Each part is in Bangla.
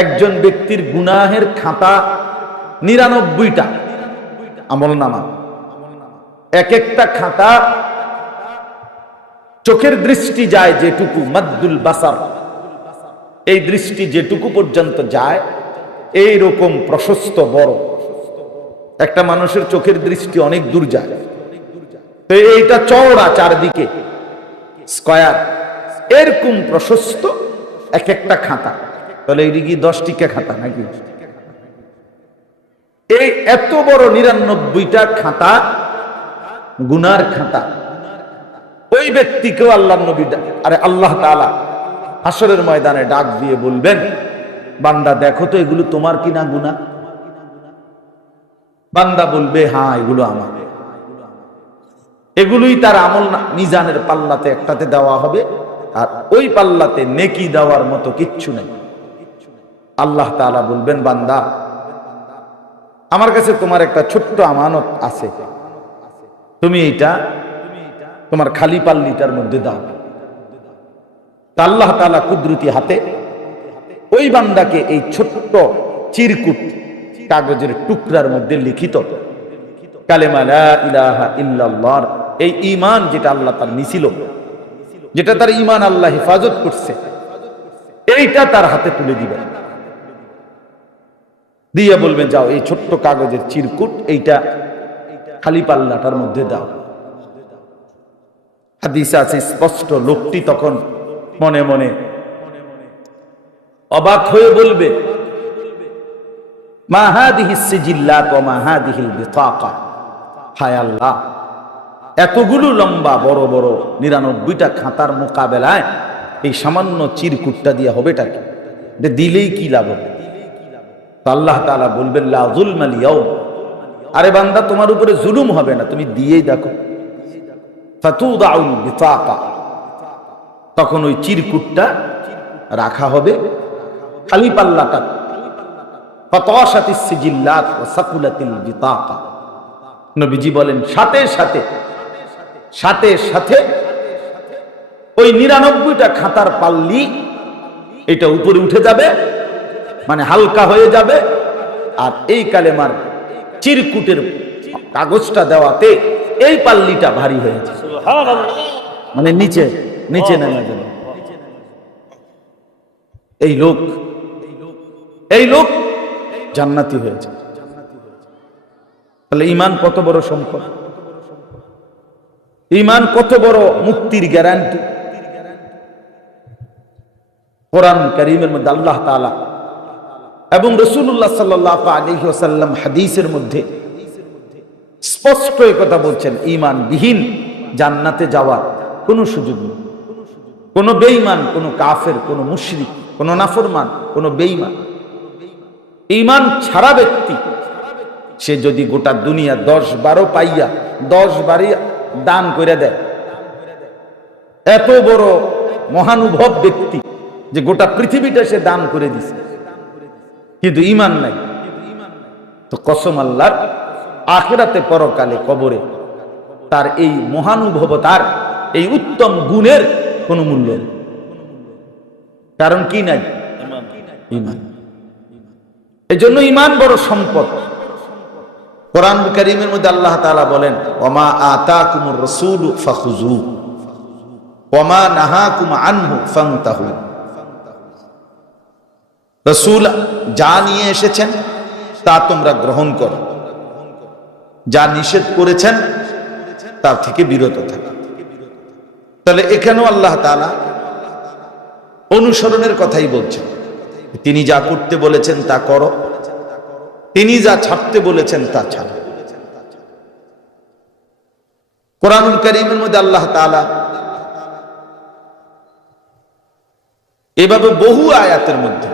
একজন ব্যক্তির গুনাহের খাতা ৯৯টা আমলনামা, এক একটা খাতা চোখের দৃষ্টি যায় যেটুকু, মাদ্দুল বাসার, এই দৃষ্টি যেটুকু পর্যন্ত যায় এইরকম প্রশস্ত বড়। একটা মানুষের চোখের দৃষ্টি অনেক দূর যায়, তো এইটা চওড়া, চারদিকে স্কয়ার, এরকম প্রশস্ত এক একটা খাতা। তাহলে এই কি 10 টিকা খাতা নাকি? এই এত বড় ৯৯টা খাতা, গুনার খাতা। ওই ব্যক্তিকেও আল্লাহ নবী, আরে আল্লাহ তাআলা হাসরের ময়দানে ডাক দিয়ে বলবেন, বান্দা দেখো তো এগুলো তোমার কিনা গুনাহ? বান্দা বলবে হ্যাঁ এগুলো আমার। এগুলোই তার আমল মিজানের পাল্লাতে একটাতে দেওয়া হবে, আর ওই পাল্লাতে নেকি দেওয়ার মতো কিচ্ছু নেই। আল্লাহ তাআলা বলবেন, বান্দা আমার কাছে তোমার একটা ছোট্ট আমানত আছে, তুমি এটা তোমার খালি পাল্লিটার মধ্যে দাও। আল্লাহ তাআলা কুদরতি হাতে ওই বান্দাকে এই ছোট্ট চিরকুট কাগজের টুকরার মধ্যে লিখিত কালেমা লা ইলাহা ইল্লাল্লাহ, এই ঈমান যেটা আল্লাহ তার নিছিল, যেটা তার ঈমান আল্লাহ হেফাজত করছে, এইটা তার হাতে তুলে দিবেন, দিয়ে বলবেন যাও এই ছোট্ট কাগজের চিরকুট এইটা খালি পাল্লাটার মধ্যে দাও। হাদিসে আছে স্পষ্ট, লোকটি তখন মনে মনে অবাক হয়ে বলবে, মা হাদিহিস সিজিল্লাত ওয়া মা হাদিহিল বিতাকা, হায় আল্লাহ এতগুলো লম্বা বড় বড় ৯৯টা খাতার মোকাবেলায় এই সামান্য চিরকুটটা দিয়ে হবেটা কি? দিলেই কি লাভ হবে? আল্লাহ তাআলা বলবেন, লা যুলমাল ইয়াউম, আরে বান্দা তোমার উপরে জুলুম হবে না, তুমি দিয়েই দেখো। ফাতুদাউল বিতাকা, তখন ওই চিরকুটটা রাখা হবে, খালি পাল্লাটা। ফাতাশাতিস সিজিল্লাত ওয়া সাকুলাতিল বিতাকা, নবীজি বলেন সাথে সাথে ওই ৯৯টা খাতার পাল্লি এটা উপরে উঠে যাবে, মানে হালকা হয়ে যাবে, আর এই কালেমার চিরকুটের কাগজটা দেওয়াতে এই পাল্লিটা ভারী হয়ে যাবে, মানে নিচে নেমে যাবে। এই লোক জান্নাতি হয়ে যাবে। তাহলে ঈমান কত বড় সম্পদ, ঈমান কত বড় মুক্তির গ্যারান্টি। কোরআন কারীমের মধ্যে আল্লাহ তাআলা এবং রাসূলুল্লাহ সাল্লাল্লাহু আলাইহি ওয়াসাল্লাম হাদিসের মধ্যে স্পষ্ট এই কথা বলছেন, ঈমান বিহীন জান্নাতে যাওয়ার কোনো সুযোগ নেই। কোনো বেঈমান, কোনো কাফের, কোনো মুশরিক, কোনো নাফরমান, কোনো বেঈমান, ঈমান ছাড়া ব্যক্তি সে যদি গোটা দুনিয়া 10-12 পাইয়া 10 বারই দান করে দেয়, এত বড় মহানুভব ব্যক্তি যে গোটা পৃথিবীটা সে দান করে দিছে, কিন্তু ঈমান নাই, তো কসম আল্লাহর, আখিরাতে পরকালে কবরে তার এই মহানুভবতার, এই উত্তম গুণের কোনো মূল্য নেই। কারণ কি নাই? ঈমান। এই জন্য ঈমান বড় সম্পদ। কোরআন কারীমের মধ্যে আল্লাহ তাআলা বলেন, ওমা আতাকুমুর রাসূলু ফাখুযু ওমা নাহাকুম আনহু ফান্তাহু, রাসূল যা নিয়ে এসেছেন তা তোমরা গ্রহণ করো, যা নিষেধ করেছেন তার থেকে বিরত থাকো। তাহলে এখানেও আল্লাহ তাআলা অনুসরণের কথাই বলছেন, তিনি যা করতে বলেছেন তা করো, তিনি যা ছাড়তে বলেছেন তা ছাড়ো। কোরআনুল কারীমের মধ্যে আল্লাহ তাআলা এভাবে বহু আয়াতের মধ্যে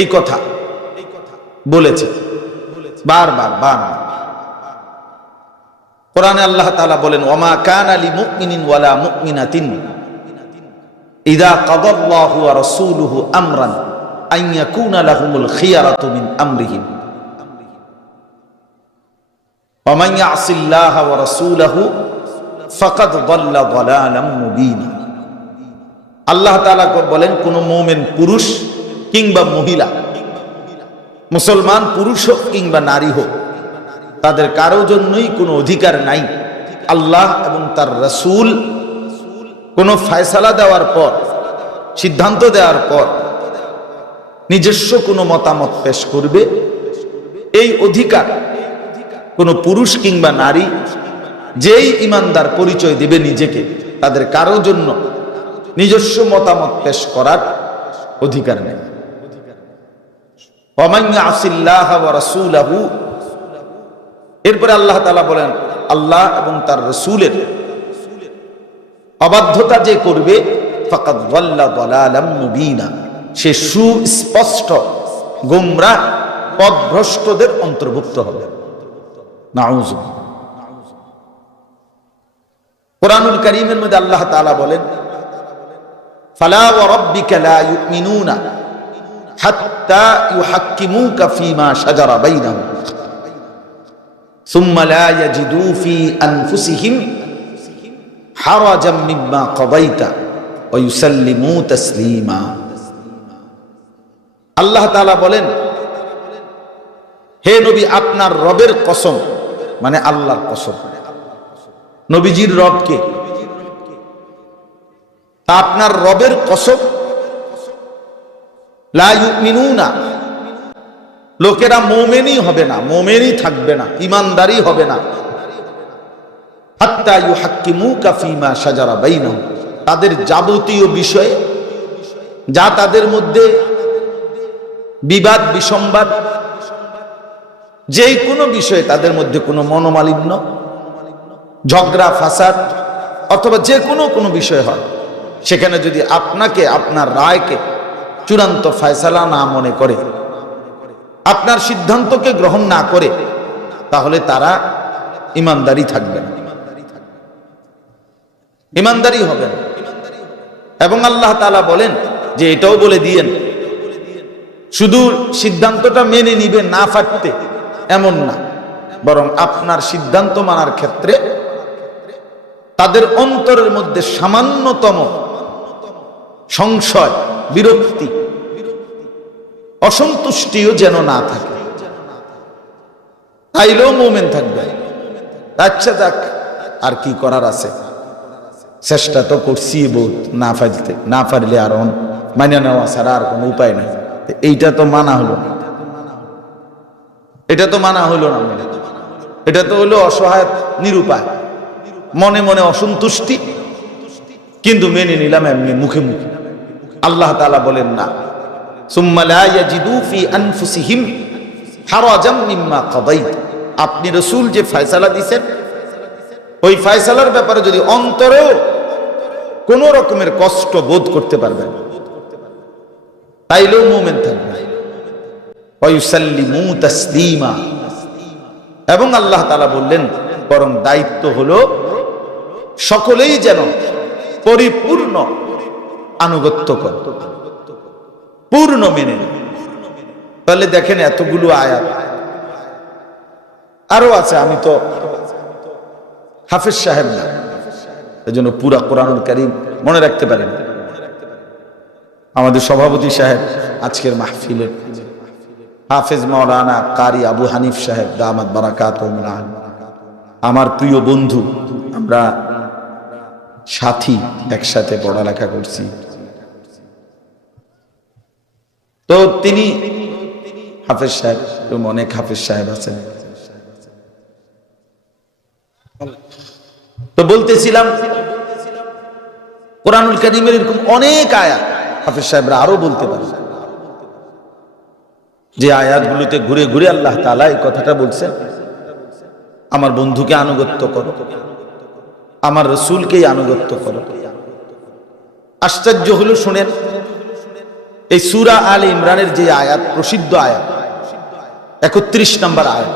এই কথা বলেছেন, বারবার। কোরআনে আল্লাহ তাআলা বলেন, ওমা কানা লিমুমিনিন ওয়ালা মুমিনাতিন ইযা কাদাল্লাহু ওয়া রাসূলুহু আমরান আন ইয়াকুনা লাহুমুল খিয়ারাতু মিন আমরিহিম ওয়া মান ইয়াসিল্লাহা ওয়া রাসূলাহু ফাকাদ দাল্লা দালালাম মুবিনা। আল্লাহ তাআলা বলেন, কোন মুমিন পুরুষ কিংবা মহিলা মুসলমান পুরুষ হোক কিংবা নারী হোক, তাদের কারো জন্যই কোনো অধিকার নাই আল্লাহ এবং তার রাসূল কোনো ফয়সালা দেওয়ার পর, সিদ্ধান্ত দেওয়ার পর নিজস্ব কোনো মতামত পেশ করবে, এই অধিকার কোনো পুরুষ কিংবা নারী যেই ইমানদার পরিচয় দেবে নিজেকে, তাদের কারো জন্য নিজস্ব মতামত পেশ করার অধিকার নেই। ওয়া মান ইয়াসিল্লাহ ওয়া রাসূলাহু, এরপরে আল্লাহ তাআলা বলেন আল্লাহ এবং তার রাসূলের অবাধ্যতা যে করবে ফাকাদ যাল্লা যালালাম মুবিনা, সে সুস্পষ্ট গোমরাহ পথভ্রষ্টদের অন্তর্ভুক্ত হবে। নাউযুবিল্লাহ। কুরআনুল কারীমের মধ্যে আল্লাহ তাআলা বলেন ফালা ওয়া রাব্বিকা লা ইউমিনুনা হাত্তা ইউহাক্কিমুকা ফীমা শাজারা বাইনাহুম সুম্মা লা ইয়াজিদু ফী আনফুসিহিম হারাজাম মিম্মা কাদাইতা ওয়া ইউসাল্লিমু তাসলিমা। আল্লাহ তাআলা বলেন, হে নবী, আপনার রবের কসম, মানে আল্লাহর কসম। নবীজির রবকে, তা আপনার রবের কসম, লা ইউমিনুনা, লোকেরা মুমিনই হবে না, মুমিনই থাকবে না, ঈমানদারি হবে না, হাত্তা ইউহাক্কিমুকা ফীমা শাজারা বাইনাহুম, তাদের যাবতীয় বিষয়ে যা তাদের মধ্যে বিবাদ বিসম্বাদ, যেই কোনো বিষয়ে তাদের মধ্যে কোনো মনোমালিন্য, ঝগড়া ফাসাদ অথবা যে কোনো বিষয় হয়, সেখানে যদি আপনাকে, আপনার রায়কে চূড়ান্ত ফয়সালা না মনে করে, আপনার সিদ্ধান্তকে গ্রহণ না করে, তাহলে তারা ঈমানদারি থাকবে না, ঈমানদারি হবে না। এবং আল্লাহ তাআলা বলেন যে এটাও বলে দিয়েন, শুধু সিদ্ধান্তটা মেনে নিবে না পারতে এমন না, বরং আপনার সিদ্ধান্ত মানার ক্ষেত্রে তাদের অন্তরের মধ্যে সামান্যতম সংশয়, বিরক্তি, অসন্তুষ্টিও যেন না থাকে, তাইলেও মুমিন থাকবে। আচ্ছা যাক, আর কি করার আছে, চেষ্টা তো করছি বহুত, না পারলে আর মানিয়ে নেওয়া ছাড়া আর কোনো উপায় নাই। এইটা তো মানা হলো না, এটা তো মানা হলো না, এটা তো হলো অসহায়, নিরুপায়, মনে মনে অসন্তুষ্টি, কিন্তু মেনে নিলাম এমনি মুখে মুখে। আল্লাহ তাআলা বলেন না, সুম্মা লা ইয়াজিদু ফি আনফুসিহিম হারাজাম মিম্মা কাদাইত, আপনি রাসূল যে ফয়সালা দিবেন, ওই ফয়সালার ব্যাপারে যদি অন্তরেও কোন রকমের কষ্ট বোধ করতে পারবেন, তাইলেও মুমিন থাকবে। ওয়া ইউসাল্লিমু তাসলিমা, এবং আল্লাহ তাআলা বললেন বরং দায়িত্ব হলো সকলেই যেন পরিপূর্ণ আনুগত্য করে, পূর্ণ মেনে নেয়। তাহলে দেখেন এতগুলো আয়াত, আরো আছে, আমি তো হাফেজ সাহেব না, এজন্য পুরা কোরআনুল কারীম মনে রাখতে পারেন। আমাদের সভাপতি সাহেব আজকের মাহফিলের হাফেজ মাওলানা কারি আবু হানিফ সাহেব দামাত বারাকাতুহুম, আমার প্রিয় বন্ধু, আমরা সাথী, একসাথে পড়ালেখা করছি। তো তিনি হাফেজ সাহেব, অনেক হাফেজ সাহেব আছেন। তো বলতেছিলাম কোরআনুল কারীমের এরকম অনেক আয়াত হাফেজ সাহেবরা আরো বলতে পারে, যে আয়াতগুলোতে ঘুরে ঘুরে আল্লাহ তাআলা এই কথাটা বলছেন, আমার বন্ধুকে আনুগত্য করো, আমার রাসূলকেই আনুগত্য করো। আশ্চর্য হলো, শুনেন, এই সূরা আলে ইমরানের যে আয়াত, প্রসিদ্ধ আয়াত 31 নম্বর আয়াত,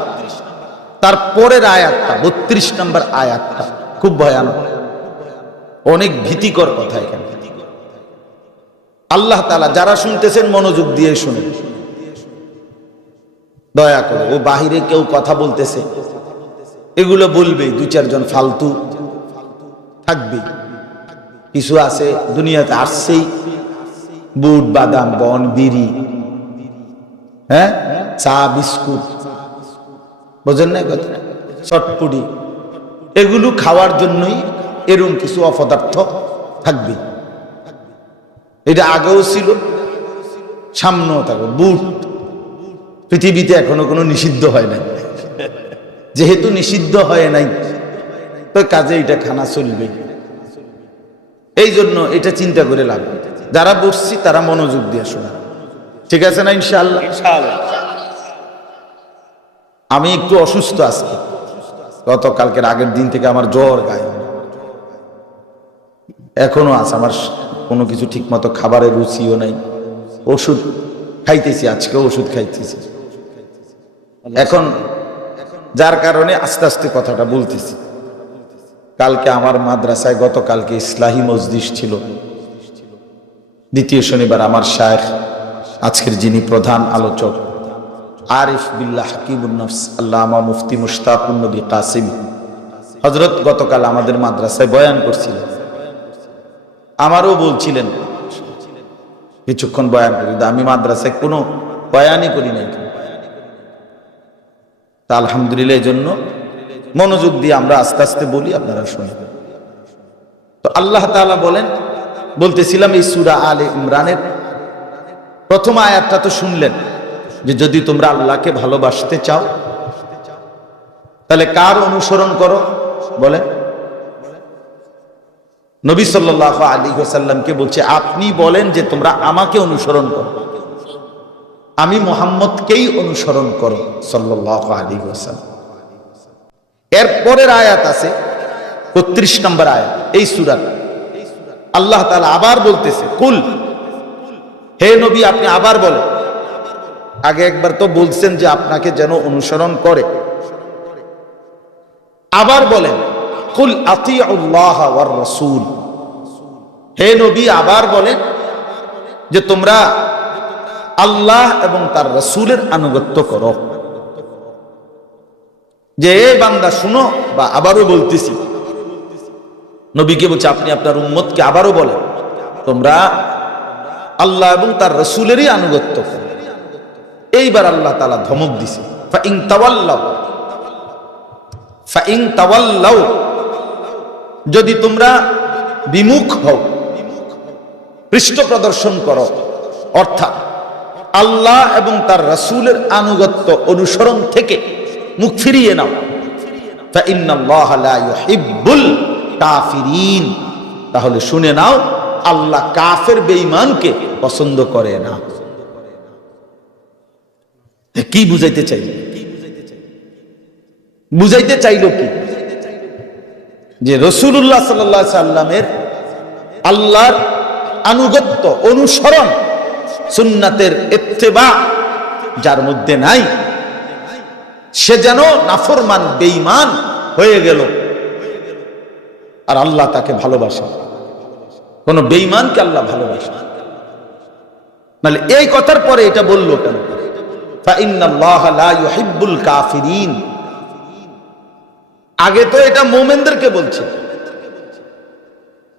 তার পরের আয়াতটা 32 নম্বর আয়াতটা খুব ভয়ানক, অনেক ভীতিকর কথা। এখানে আল্লাহ তাআলা, যারা শুনতেছেন মনোযোগ দিয়ে শুনেন দয়া করে। ও বাহিরে কেউ কথা বলতেছে, এগুলো বলবে, দুই চারজন ফালতু থাকবে, কিছু আছে দুনিয়াতে আসছেই বুট বাদাম বন বিড়ি, হ্যাঁ, চা বিস্কুট, বোঝেন না কথা, চটপুটি, এগুলো খাওয়ার জন্যই এরকম কিছু অপদার্থ থাকবে। এটা আগেও ছিল, সামনেও থাকবে। বুট পৃথিবীতে এখনো কোনো নিষিদ্ধ হয় নাই, যেহেতু নিষিদ্ধ হয় নাই তো কাজে এটা খানা চলবে। এই জন্য এটা চিন্তা করে লাভ, যারা বসছি তারা মনোযোগ দিয়ে শোনা, ঠিক আছে না? ইনশাআল্লাহ। আমি একটু অসুস্থ আজকে, গতকালকের আগের দিন থেকে আমার জ্বর, গায়ে এখনো আছে, আমার কোনো কিছু ঠিক মতো খাবারের রুচিও নাই, ওষুধ খাইতেছি, আজকে ওষুধ খাইতেছি এখন, যার কারণে আস্তে আস্তে কথাটা বলতেছি। কালকে আমার মাদ্রাসায়, গতকালকে ইসলাহি মজলিস ছিল, দ্বিতীয় শনিবার। আমার শায়েখ, আজকের যিনি প্রধান আলোচক, আরিফ বিল্লাহ হাকিমুন নফস আল্লামা মুফতি মুশতাকুন নবী কাসিম হযরত গতকাল আমাদের মাদ্রাসায় বয়ান করছিলেন। আমারও বলছিলেন কিছুক্ষণ বয়ান করি, আমি মাদ্রাসায় কোনো বয়ানই করি নাই। তা আলহামদুলিল্লাহ, এই জন্য মনোযোগ দিয়ে আমরা আস্তে আস্তে বলি, আপনারা শুনেন। তো আল্লাহ তাআলা বলেন, বলতেছিলাম এই সূরা আলে ইমরানের প্রথম আয়াতটা তো শুনলেন, যে যদি তোমরা আল্লাহকে ভালোবাসতে চাও তাহলে কার অনুসরণ করো? বলে নবী সাল্লাল্লাহু আলাইহি ওয়াসাল্লামকে বলছে, আপনি বলেন যে তোমরা আমাকে অনুসরণ করো, আমি মুহাম্মদকেই অনুসরণ করো সাল্লাল্লাহু আলাইহি ওয়াসাল্লাম। এর পরের আয়াত আছে ৩৫ নম্বর আয়াত এই সূরার। আল্লাহ তাআলা আবার বলতেছে, কুল, হে নবী আপনি আবার বলেন। আগে একবার তো বলছেন যে আপনাকে যেন অনুসরণ করে, আবার বলেন কুল আতিউল্লাহ ওয়ার রাসূল, হে নবী আবার বলেন যে তোমরা আল্লাহ এবং তার রাসূলের আনুগত্য করো। যে এই বান্দা শুনো, বা আবারও বলতেছি, নবীকে বলছে আপনি আপনার উম্মতকে আবারও বলেন তোমরা আল্লাহ এবং তার রাসূলেরই আনুগত্য করো। এইবার আল্লাহ তাআলা ধমক দিছে, ফাইন তাওয়াল্লাউ, যদি তোমরা বিমুখ হও, পৃষ্ঠ প্রদর্শন করো, অর্থাৎ আল্লাহ এবং তার রাসূলের আনুগত্য অনুসরণ থেকে মুখ ফিরিয়ে নাও, ফাইন্নাল্লাহা লা ইউহিব্বুল কাফিরিন, তাহলে শুনে নাও আল্লাহ কাফের বেঈমানকে পছন্দ করে না। কি বুঝাইতে চাইল? বুঝাইতে চাইল কি? যে রাসূলুল্লাহ সাল্লাল্লাহু আলাইহি সাল্লামের আল্লাহর আনুগত্য অনুসরণ, সুন্নাতের ইত্তেবা যার মধ্যে নাই, সে যেন নাফরমান বেঈমান হয়ে গেল, আর আল্লাহ তাকে ভালোবাসেন। কোন বেঈমানকে আল্লাহ ভালোবাসেন। মানে এই কথার পরে এটা বললো কেন? ফাইন্নাল্লাহা লা ইউহিব্বুল কাফিরিন। আগে তো এটা মুমিনদেরকে বলছে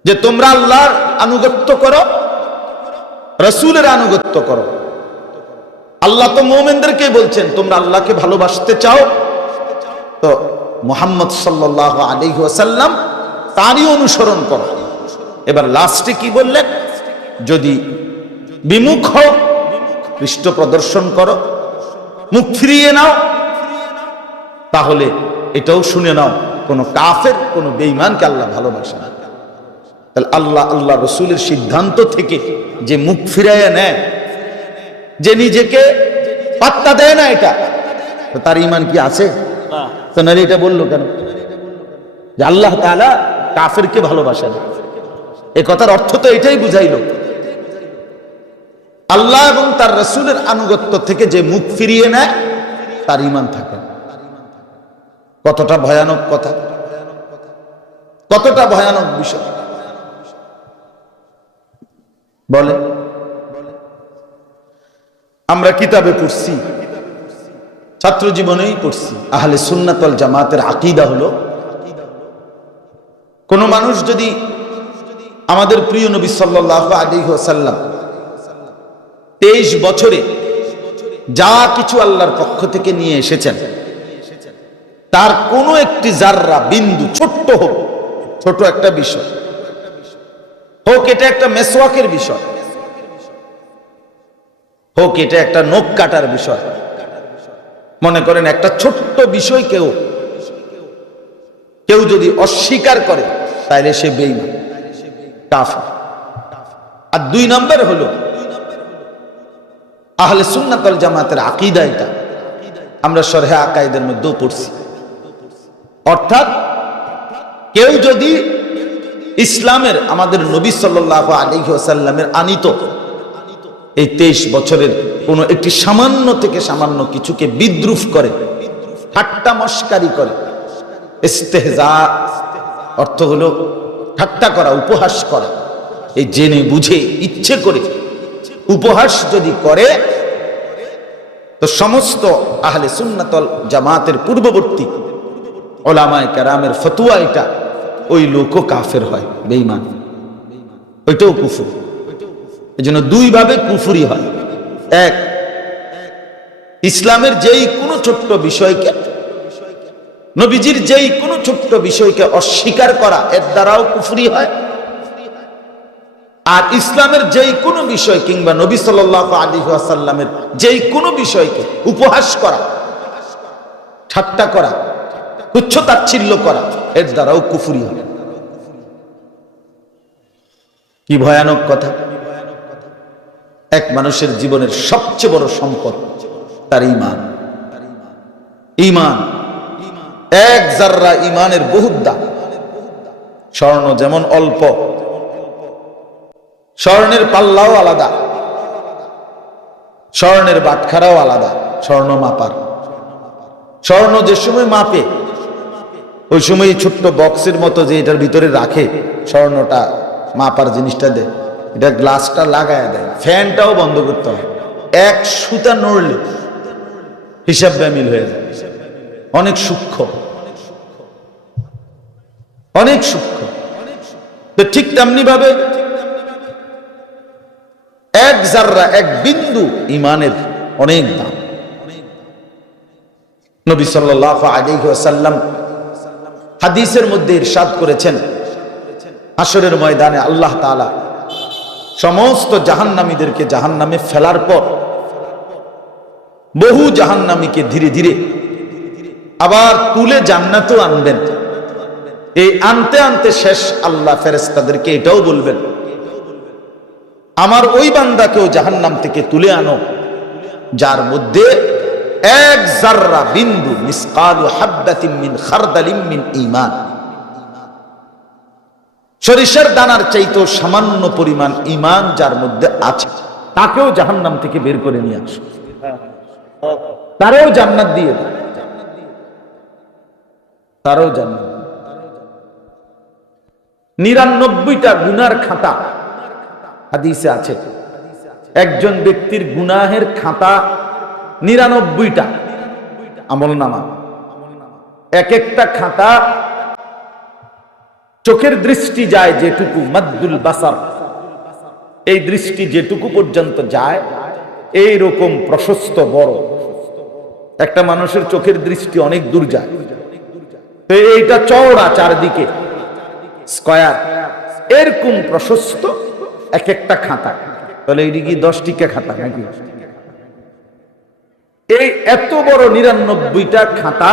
যে তোমরা আল্লাহর আনুগত্য করো, রাসূলের আনুগত্য করো। আল্লাহ তো মুমিনদেরকে বলছেন তোমরা আল্লাহকে ভালোবাসতে চাও তো মুহাম্মদ সাল্লাল্লাহু আলাইহি ওয়াসাল্লাম তারই অনুসরণ করো। এবার লাস্টে কি বললেন? যদি বিমুখ হও, পৃষ্ঠ প্রদর্শন করো, মুখ ফিরিয়ে নাও, তাহলে এটাও শুনে নাও কোন কাফের, কোন বেঈমানকে আল্লাহ ভালোবাসে না। তাহলে আল্লাহ রাসূলের সিদ্ধান্ত থেকে যে মুখ ফিরাইয়া নেয়, যে নিজেকে পাত্তা দেয় না, এটা তার ঈমান কি আছে? তো নারী এটা বললো কেন যে আল্লাহ তাআলা কাফেরকে ভালোবাসেন? এই কথার অর্থ তো এটাই বুঝাইল, আল্লাহ এবং তার রাসূলের আনুগত্য থেকে যে মুখ ফিরিয়ে নেয় তার ঈমান থাকে। কতটা ভয়ানক কথা, কতটা ভয়ানক বিষয় বলে। আমরা কিতাবে পড়ছি, ছাত্র জীবনেই পড়ছি, আহলে সুন্নাত ওয়াল জামাতের আকীদা হলো কোন মানুষ যদি আমাদের প্রিয় নবী সাল্লাল্লাহু আলাইহি ওয়াসাল্লাম 23 বছরে যা কিছু আল্লাহর পক্ষ থেকে নিয়ে এসেছেন তার কোনো একটি জাররা বিন্দু ছোট্ট হোক, ছোট একটা বিষয় হোক, এটা একটা মেসওয়াকের বিষয় হোক, এটা একটা নখ কাটার বিষয়, মনে করেন একটা ছোট্ট বিষয় কেউ যদি অস্বীকার করে তাহলে সে বেঈমান, কাফের। আর 2 নম্বর হলো আহলে সুন্নাত ওয়াল জামাতের আকীদা। এটা আমরা শরহে আকাইদের মধ্যেও পড়ছি। অর্থাৎ কেউ যদি ইসলামের, আমাদের নবী সাল্লাল্লাহু আলাইহি ওয়াসাল্লামের আনিত এই 23 বছরের কোন একটি সামান্য থেকে সামান্য কিছুকে বিদ্রুপ করে, ঠাট্টা মস্কারি করে, ইস্তেহজা অর্থ হলো ঠাট্টা করা, উপহাস করা, এই জেনে বুঝে ইচ্ছে করে উপহাস যদি করে, তো সমস্ত আহলে সুন্নাত ওয়াল জামাতের পূর্ববর্তী উলামায়ে কেরামের ফতোয়া এটা, ওই লোকও কাফের হয়, বেঈমান, ওইটাও কুফর। এজন্য 2 ভাবে কুফরি হয়। এক, ইসলামের যেই কোনো ছোট্ট বিষয়কে, নবীজির যেই কোনো ছোট্ট বিষয়কে অস্বীকার করা, এর দ্বারাও কুফরি হয়। আর ইসলামের যেই কোনো বিষয় কিংবা নবী সাল্লাল্লাহু আলাইহি ওয়াসাল্লামের যেই কোনো বিষয়কে উপহাস করা, ঠাট্টা করা, তুচ্ছ-তাচ্ছিল্য করা, এর দ্বারাও কুফরি হয়। কি ভয়ানক কথা! এক মানুষের জীবনের সবচেয়ে বড় সম্পদ তার ঈমান। ঈমান, এক জাররা ঈমানের বহুত দাম। স্বর্ণ যেমন অল্প, স্বর্ণের পাল্লাও আলাদা, স্বর্ণের বাটখারাও আলাদা, স্বর্ণ মাপার। স্বর্ণ যে সময় মাপে, ওই সময় ছোট্ট বক্সের মতো যে এটার ভিতরে রাখে স্বর্ণটা, মাপার জিনিসটা দেয়, এটা গ্লাসটা লাগায় দেয়, ফ্যানটাও বন্ধ করতে হয়, এক সুতা নড়লে হিসাব বেমিল হয়ে যায়। অনেক সূক্ষ্ম, অনেক সূক্ষ্ম। তো ঠিক তেমনি ভাবে এক জাররা, এক বিন্দু ঈমানের অনেক দাম। নবী সাল্লাল্লাহু আলাইহি ওয়াসাল্লাম হাদিসের মধ্যে ইরশাদ করেছেন, হাশরের ময়দানে আল্লাহ তাআলা সমস্ত জাহান্নামীদেরকে জাহান্নামে ফেলার পর বহু জাহান্নামীকে ধীরে ধীরে আবার তুলে জান্নাতেও আনবেন। এই আনতে আনতে শেষ আল্লাহ ফেরেশতাদেরকে এটাও বলবেন, আমার ওই বান্দাকেও জাহান্নাম থেকে তুলে আনো যার মধ্যে এক জাররা বিন্দু, মিসকালু হাববাতিন মিন খারদালিন মিন ঈমান, সরিষার দানার চাইতেও সামান্য পরিমাণ ঈমান যার মধ্যে আছে, তাকেও জাহান্নাম থেকে বের করে নিয়ে আসো, তারও জান্নাত দিয়ে দাও, তারও জান্নাত। 99টা গুনার খাতা হাদিসে আছে। একজন ব্যক্তির গুনাহের খাতা 99টা আমলনামা, এক একটা খাতা চোখের দৃষ্টি যায় যেটুকু, মাদ্দুল বাসার, এই দৃষ্টি যেটুকু পর্যন্ত যায়, এই রকম প্রশস্ত বড়। একটা মানুষের চোখের দৃষ্টি অনেক দূর যায়, তো এইটা চওড়া, চারদিকে স্কয়ার, এরকম প্রশস্ত এক একটা খাতা। তাহলে এইদিকে 10 টিকা খাতা নাকি? এই এত বড় 99টা খাতা,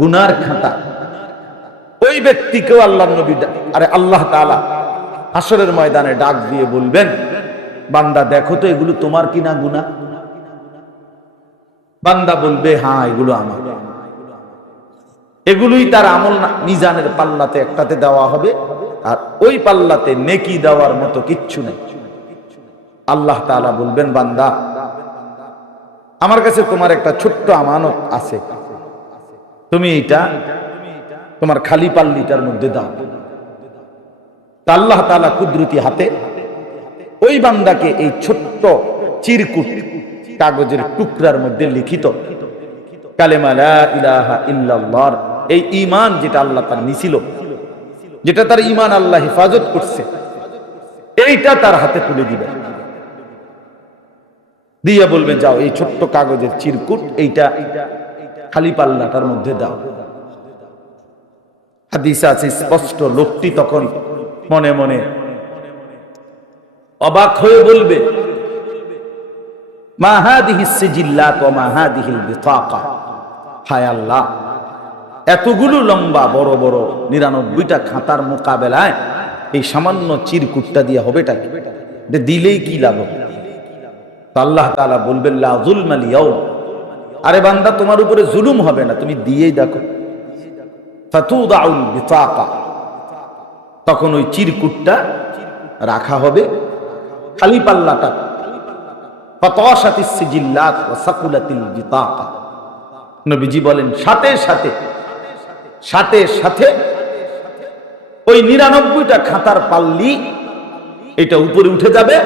গুনার খাতা। ওই ব্যক্তিকেও আল্লাহ নবী, আরে আল্লাহ তাআলা হাশরের ময়দানে ডাক দিয়ে বলবেন, বান্দা দেখো তো এগুলো তোমার কিনা গুনাহ? বান্দা বলবে, হ্যাঁ এগুলো আমার। এগুলোই তার আমল মিজানের পাল্লাতে একটাতে দেওয়া হবে, আর ওই পাল্লাতে নেকি দেওয়ার মতো কিচ্ছু নেই। আল্লাহ তাআলা বলবেন, বান্দা আমার কাছে তোমার একটা ছোট্ট আমানত আছে, তুমি এটা তোমার খালি পাল্লিটার মধ্যে দাও। আল্লাহ তাআলা কুদরতি হাতে ওই বান্দাকে এই ছোট্ট চিরকুট কাগজের টুকরার মধ্যে লিখিত কালেমা লা ইলাহা ইল্লাল্লাহ, এই ঈমান যেটা আল্লাহ তার নিছিল, যেটা তার ঈমান আল্লাহ হেফাজত করছে, এইটা তার হাতে তুলে দিবেন। দিয়ে বলবে যাও এই ছোট্ট কাগজের চিরকুট এইটা খালি পাল্লাটার মধ্যে দাও। হাদিসে আছে স্পষ্ট, লোকটি তখন মনে মনে অবাক হয়ে বলবে মা হাদিহিস সিজিল্লাত ওয়া মা হাদিহিল বিতাকা, হায় আল্লাহ, এতগুলো লম্বা বড় বড় 99টা খাতার মোকাবেলায় এই সামান্য চিরকুটটা দিয়ে হবেটা কি? দিলেই কি লাভ? আল্লাহ তাআলা বলবেন লা যুলমাল ইয়াউম, আরে বান্দা তোমার উপরে জুলুম হবে না, তুমি দিয়েই দেখো। ফাতুদাউল বিতাকা, তখন ওই চিরকুটটা রাখা হবে, খালি পাল্লাটা। ফাতাশাতিস সিজিল্লাত ওয়া সাকুলাতিল বিতাকা, নবীজি বলেন সাথে সাথে সাথে সাথে ওই 99টা খাতার পাল্লি এটা উপরে উঠে যাবে,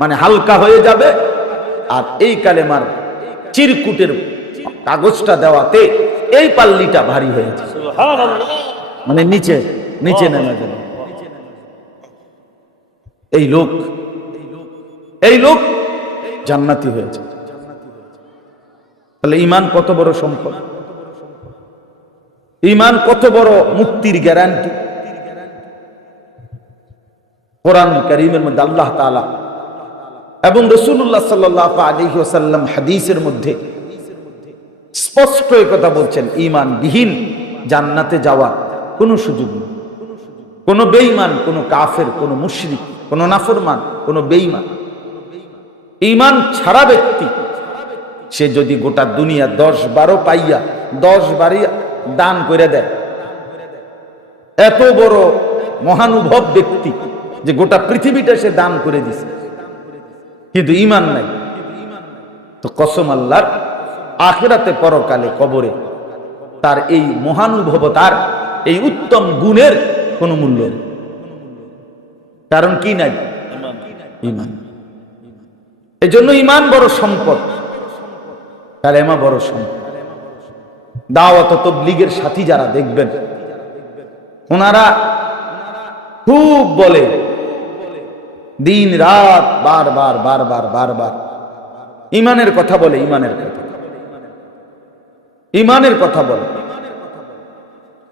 মানে হালকা হয়ে যাবে। আর এই কালেমার চিরকুটের কাগজটা দেওয়াতে এই পাল্লিটা ভারী হয়ে যাবে, মানে নিচে নিচে নেমে যাবে। এই লোক জান্নাতি হয়েছে। তাহলে ঈমান কত বড় সম্পদ, ঈমান কত বড় মুক্তির গ্যারান্টি। কোরআন কারীমের মধ্যে আল্লাহ তাআলা এবং রাসূলুল্লাহ সাল্লাল্লাহু আলাইহি ওয়াসাল্লাম হাদিসের মধ্যে স্পষ্ট এই কথা বলছেন, ঈমান বিহীন জান্নাতে যাওয়ার কোনো সুযোগ নেই। কোনো বেঈমান, কোনো কাফের, কোনো মুশরিক, কোনো নাফরমান, কোনো বেঈমান, ঈমান ছাড়া ব্যক্তি সে যদি গোটা দুনিয়া 10-12 পাইয়া 10 বারই দান করে দেয়, এত বড় মহানুভব ব্যক্তি যে গোটা পৃথিবীটা সে দান করে দিছে, কিন্তু ঈমান নাই, তো কসম আল্লাহর, আখিরাতে পরকালে কবরে তার এই মহানুভবতার এই উত্তম গুণের কোনো মূল্য নেই। কারণ কি নাই? ঈমান। এই জন্য ঈমান বড় সম্পদ, কালেমা বড় সম্পদ। দাওয়াত ও তাবলীগের সাথী যারা দেখবেন, ওনারা খুব বলে, দিন রাত বারবার বারবার বারবার ঈমানের কথা বলে, ঈমানের কথা বলে।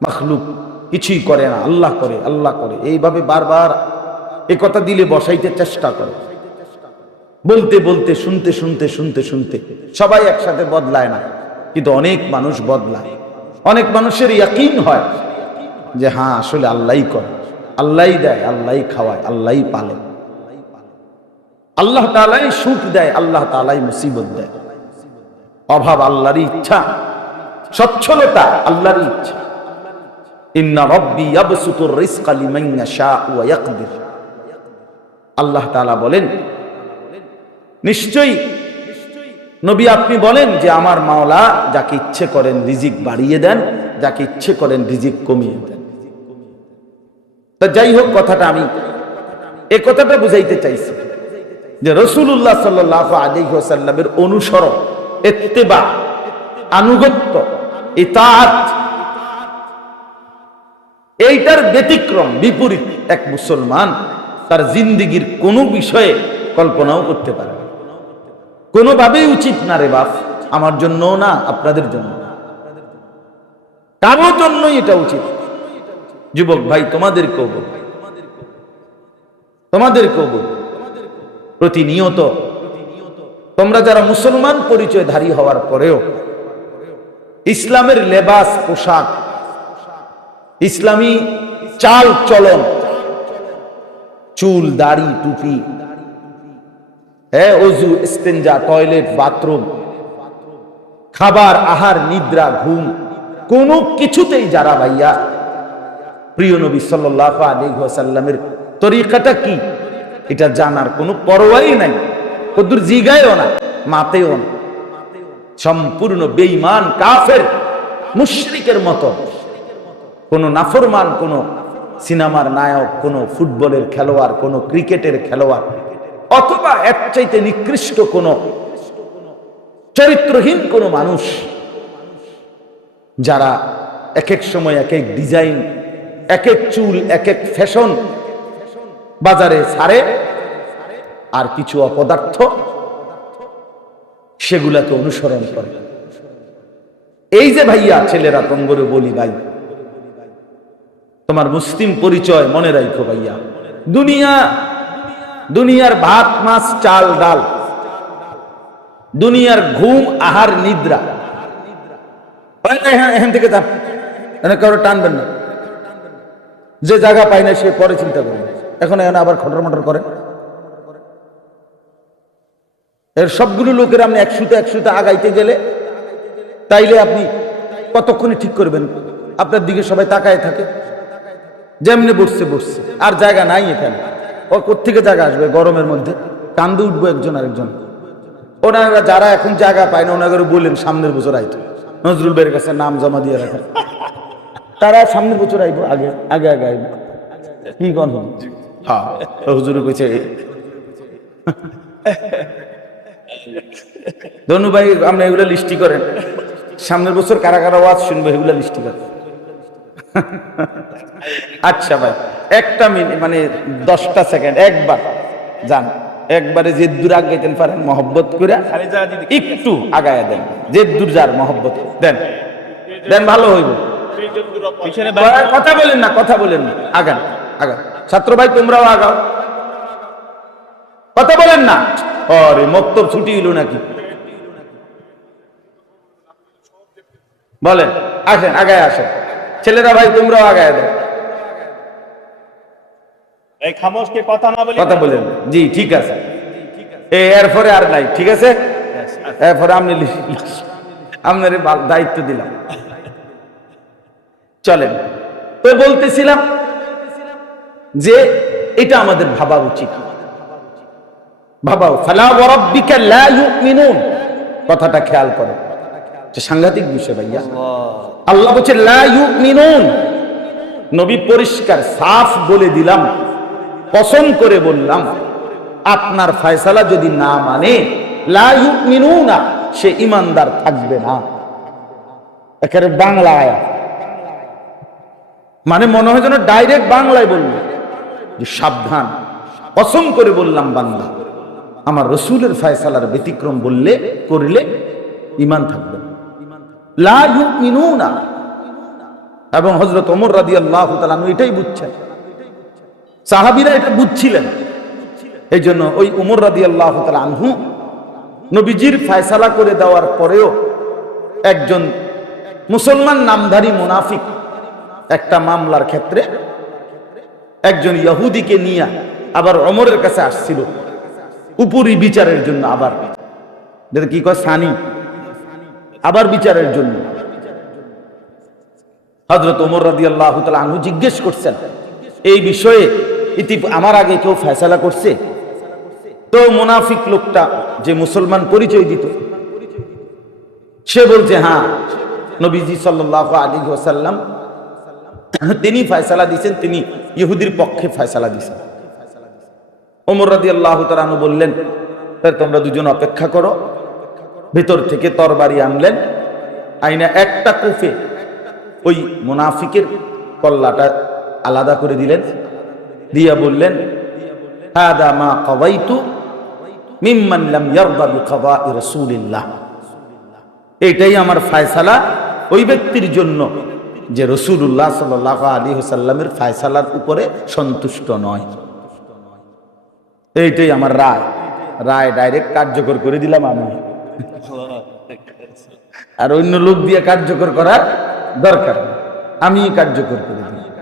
মাখলুক কিছুই করে না, আল্লাহ করে, আল্লাহ করে, এইভাবে বারবার এ কথা দিলে বসাইতে চেষ্টা করে। বলতে বলতে, শুনতে শুনতে শুনতে শুনতে সবাই একসাথে বদলায় না, কিন্তু অনেক মানুষ বদলায়। অনেক মানুষের ইয়াকিন হয় যে হ্যাঁ আসলে আল্লাহই করে, আল্লাহই দেয়, আল্লাহই খাওয়ায়, আল্লাহই পালে, আল্লাহ তাআলাই সুখ দেয়, আল্লাহ তাআলাই মুসিবত দেয়। অভাব আল্লাহরই ইচ্ছা, সচ্ছলতা আল্লাহরই ইচ্ছা। ইন্না রাব্বি ইয়াবসুতুর রিজকা লিমান ইয়াশাউ ওয়া ইয়াকদির, আল্লাহ তাআলা বলেন নিশ্চয়ই নবী আপনি বলেন যে আমার মাওলা যাকে ইচ্ছে করেন রিজিক বাড়িয়ে দেন, যাকে ইচ্ছে করেন রিজিক কমিয়ে দেন। তা যাই হোক, কথাটা আমি এই কথাটা বুঝাইতে চাইছি যে রাসূলুল্লাহ সাল্লাল্লাহু আলাইহি ওয়াসাল্লামের অনুসরণ, ইত্তেবা, আনুগত্য, ইতাআত, এইটার ব্যতিক্রম বিপরীত এক মুসলমান তার জিন্দেগীর কোনো বিষয়ে কল্পনাও করতে পারে না। কোনোভাবেই উচিত না রে বাপ, আমার জন্য না, আপনাদের জন্য, কারোর জন্যই এটা উচিত। যুবক ভাই, তোমাদেরকেও বল, প্রতিনিয়ত তোমরা যারা মুসলমান পরিচয়ধারী হওয়ার পরেও ইসলামের লেবাস, পোশাক, ইসলামী চাল চলন, চুল, দাড়ি, টুপি, ওযু, ইস্তেঞ্জা, টয়লেট, বাথরুম, খাবার, আহার, নিদ্রা, ঘুম, কোনো কিছুতেই যারা ভাইয়া প্রিয় নবী সাল্লাল্লাহু আলাইহি ওয়াসাল্লামের তরিকাটা কি এটা জানার কোনো পরোয়াই নাই, কদ্দুর জিগায়ও না, মাতেও না, সম্পূর্ণ বেঈমান, কাফের, মুশরিকের মতো, কোন নাফরমান, কোন সিনেমার নায়ক, কোন ফুটবলের খেলোয়াড়, কোন ক্রিকেটের খেলোয়াড়, অথবা এর চাইতে নিকৃষ্ট কোন চরিত্রহীন কোন মানুষ, যারা এক এক সময় এক এক ডিজাইন, এক এক চুল, এক এক ফ্যাশন বাজারে ছাড়ে, আর কিছু অপদার্থ সেগুলাকে অনুসরণ করে। এই যে ভাইয়া ছেলেরা তঙ্গরে বলি, ভাই তোমার মুসলিম পরিচয় মনে রাখো ভাইয়া। দুনিয়ার ভাত মাছ চাল ডাল, দুনিয়ার ঘুম আহার নিদ্রা, এখান থেকে যান, কারো টানবেন না। যে জায়গা পাই না সে পরে চিন্তা করবে, এখন আবার খটর মটর করে। এর সবগুলো লোকের আপনি একশোতে আগাইতে গেলে তাইলে আপনি কতক্ষণে ঠিক করবেন? আপনার দিকে সবাই তাকায় থাকে, যেমনি বসছে, আর জায়গা নাই এখানে। ও কোত্থেকে জায়গা আসবে গরমের মধ্যে? কান্দে উঠবো একজন আরেকজন। ওনারা যারা এখন জায়গা পায় না, ওনাকে বললেন সামনের বছর আইতো, নজরুল ভাইয়ের কাছে নাম জমা দিয়ে রাখেন, তারা সামনের বছর আইবো, আগে আগে আগে আইব। কি কন? হ্যাঁ, হুজুর কইছে। ধনু ভাই, আপনি এগুলো লিস্টি করেন, সামনের বছর কারা কারা ওয়াজ শুনবো এগুলো লিস্টি করেন। আচ্ছা ভাই, একটা মিনিট মানে 10টা সেকেন্ড, একবার যান, একবারে যে দূর আগাইতেন পারেন মহব্বত করে একটু আগায়া দেন, যে দূর যার মহব্বত দেন, ভালো হইব। কথা বলেন না, আগান। ছাত্র ভাই তোমরাও আগাও, কথা বলেন না। আরে মক্তব ছুটি হইল নাকি? বলেন, আসেন, আগায় আসেন। ছেলেরা ভাই তোমরাও আগায় দেন, কথা বলেন। জি ঠিক আছে, এরপরে আর নাই, ঠিক আছে। এরপরে আপনার দায়িত্ব দিলাম, চলেন। তো বলতেছিলাম যে এটা আমাদের ভাবা উচিত। ভাবাও, ফালা ওয়া রাব্বিকা লা ইউমিনুন, কথাটা খেয়াল করো, সাংঘাতিক বিষয় ভাইয়া। আল্লাহ বলছে লা ইউমিনুন, নবী পরিষ্কার সাফ বলে দিলাম, কসম করে বললাম, আপনার ফয়সালা যদি না মানে লা ইউমিনুনা, সে ইমানদার থাকবে না। একেবারে বাংলা আয়াত, মানে মনে হয় যেন ডাইরেক্ট বাংলায় বললো যে সাবধান, কসম করে বললাম বান্দা, আমার রসুলের ফয়সালার ব্যতিক্রম করলে ঈমান থাকবে লা ইউমিনুনা। এবং হযরত ওমর রাদিয়াল্লাহু তাআলা আনহু এটাই বুঝছেন, সাহাবীরা এটা বুঝছিলেন। এই জন্য ওই ওমর রাদিয়াল্লাহু তাআলা আনহু নবীজির ফয়সালা করে দেওয়ার পরেও একজন মুসলমান নামধারী মুনাফিক একটা মামলার ক্ষেত্রে একজন ইহুদিকে নিয়ে আবার ওমরের কাছে আসছিল উপরি বিচারের জন্য, আবার কি কয় সানি, আবার বিচারের জন্য। হযরত ওমর রাদিয়াল্লাহু তাআলা আনহু জিজ্ঞেস করছেন, এই বিষয়ে আমার আগে কেউ ফয়সালা করছে? তো মুনাফিক লোকটা যে মুসলমান পরিচয় দিত, সে বলছে হ্যাঁ, নবীজি সাল্লাল্লাহু আলাইহি ওয়াসাল্লাম তিনি ফয়সালা দিয়েছেন, তিনি ইহুদির পক্ষে ফয়সালা দিয়েছেন। ওমর রাদিয়াল্লাহু তাআলা আনহু বললেন, তোমরা দুজন অপেক্ষা করো। ভেতর থেকে তরবারি আনলেন, আইনা একটা কুফে ওই মুনাফিকের কল্লাটা আলাদা করে দিলেন, দিয়া বললেন, হাদা মা কাদাইতু মিম্মান লাম ইয়ারদা বিকাদাই রাসূলিল্লাহ, এটাই আমার ফয়সালা ওই ব্যক্তির জন্য যে রাসূলুল্লাহ সাল্লাল্লাহু আলাইহি ওয়াসাল্লামের ফয়সালার উপরে সন্তুষ্ট নয়। এইটাই আমার রায় ডাইরেক্ট কার্যকর করে দিলাম আমি, আর অন্য লোক দিয়ে কার্যকর করার দরকার, আমি কার্যকর করে দিলাম।